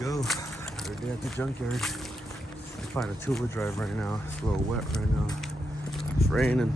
go. Another day at the junkyard. I find a two-wheel drive right now. It's a little wet right now. It's raining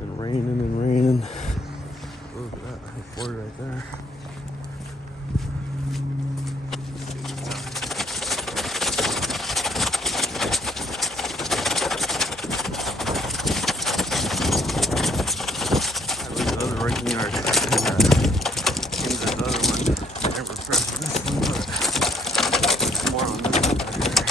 and raining and raining. Look at that Ford right there. That was the other wrecking yard. Here's another one. I never pressed this one, but more on this one right here.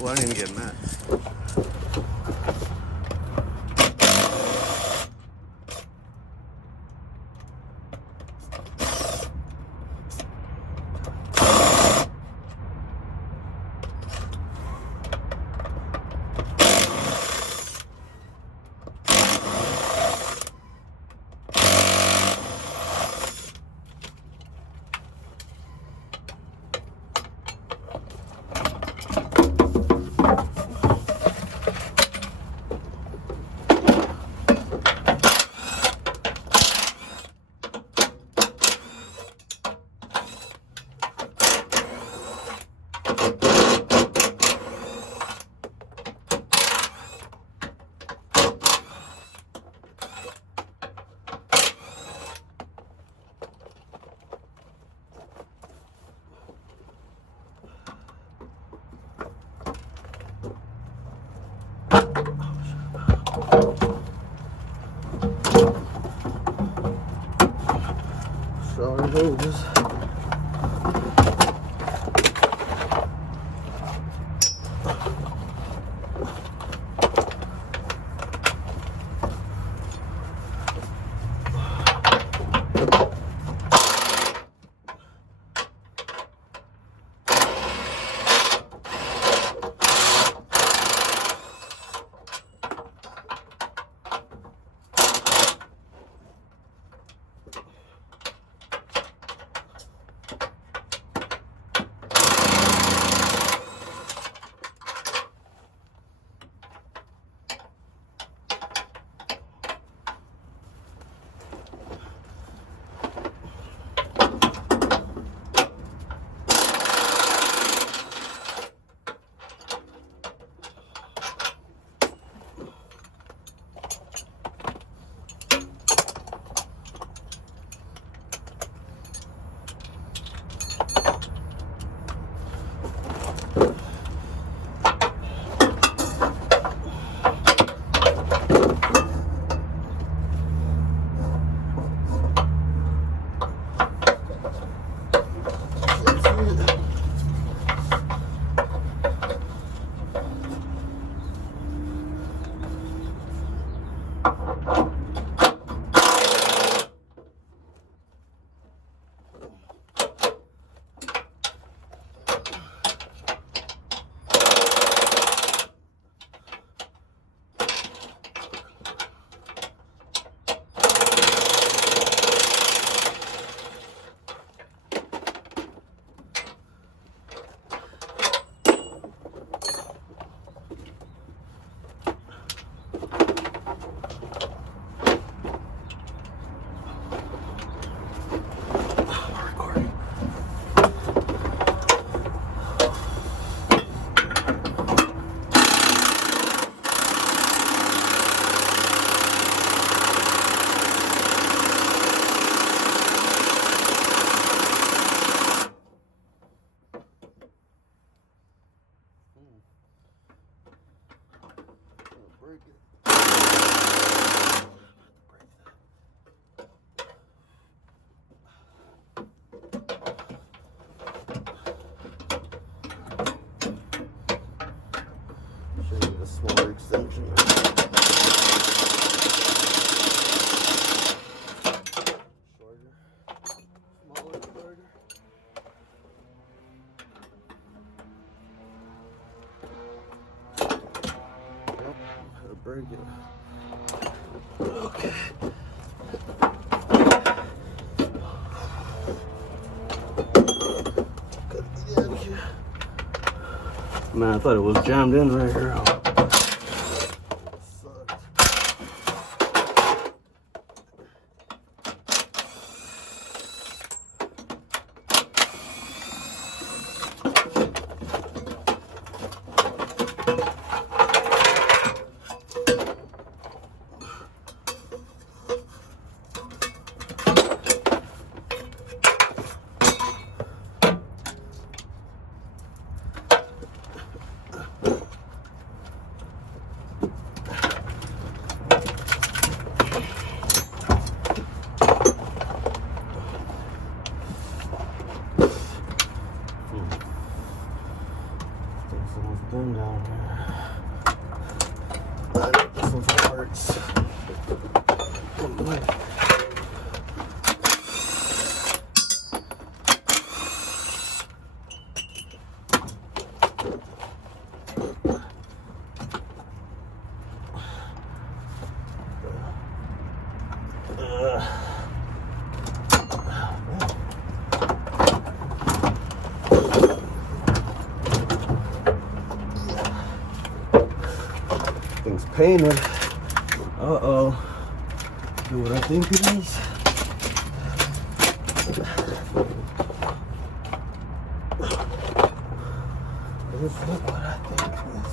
Well, I didn't even get mad. So it goes. Smaller extension. Shorter. Smaller, shorter. Yep, gotta break it. Okay. Gotta get out of here. Man, I thought it was jammed in right here. Think someone's done down here. I got this one for parts. Come on. Thing's painted. Uh-oh. Do what I think it is. This is what I think it is.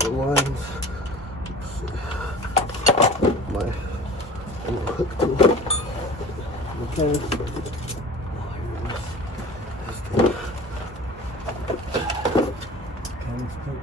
4 lines. Let's see. My little hook tool. Mechanics. Mechanics hook.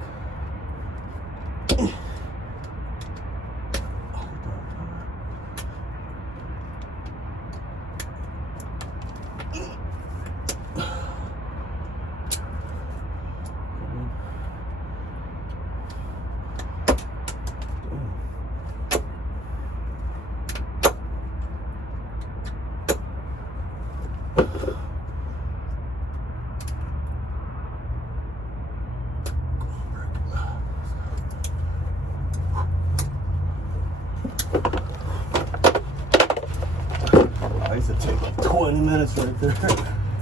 I used to take like 20 minutes right there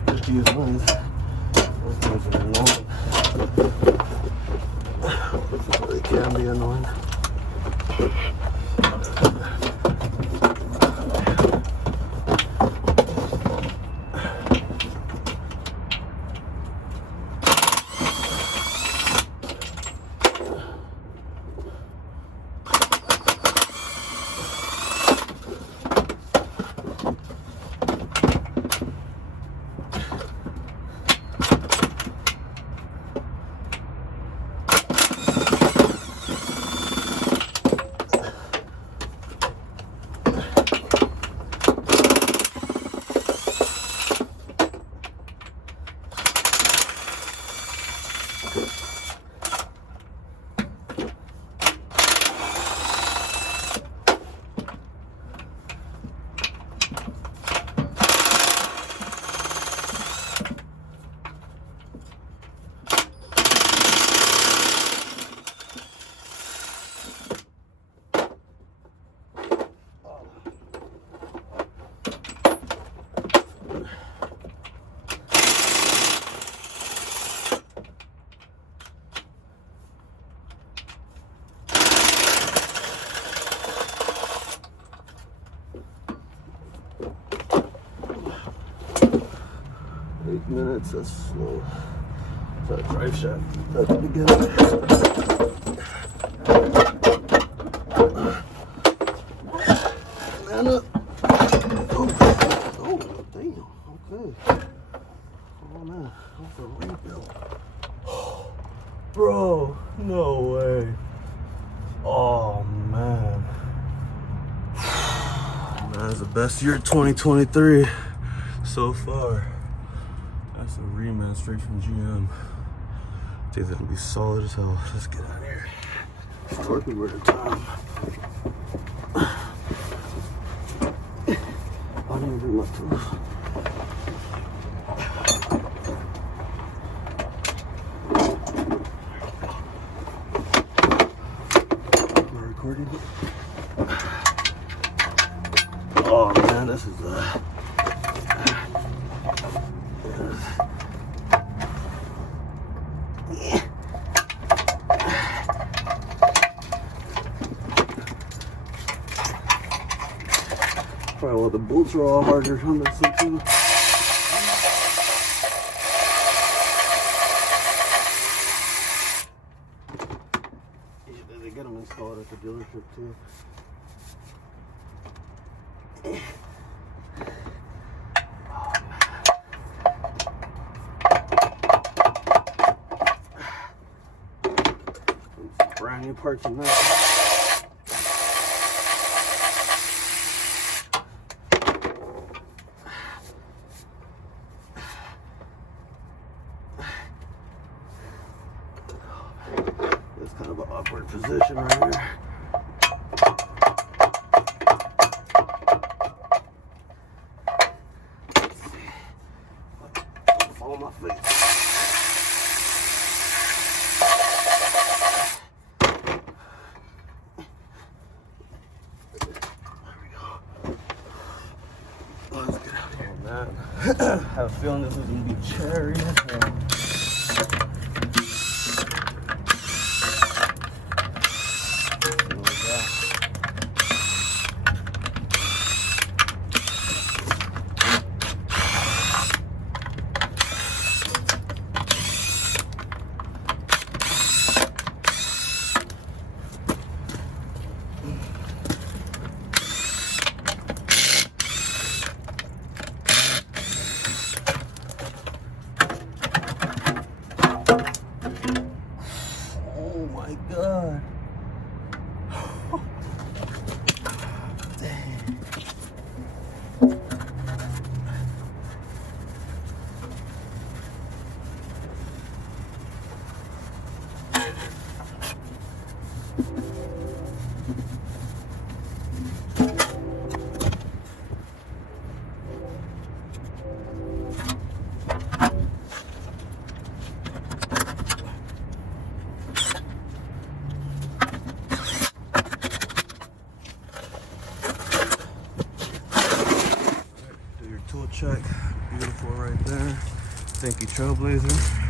with these ones. Those things are annoying. They can be annoying. 8 minutes, that's slow. That drive shaft, that's together. Man up. Oh, damn, okay. Oh man, that's a rebuild. Bro, no way. Oh man. Man, that's the best year 2023 so far. That's a reman straight from GM. I think that'll be solid as hell. Let's get out of here. Working over time. I didn't bring my tools. Am I recording it? Oh man, this is probably well, the bolts are all harder on this one too. Yeah, they get them installed at the dealership too. parts in that. It's kind of an awkward position right here. Follow my feet. I have a feeling this is going to be cherry. Oh my God. Dang. Tool check, beautiful right there. Thank you, Trailblazer.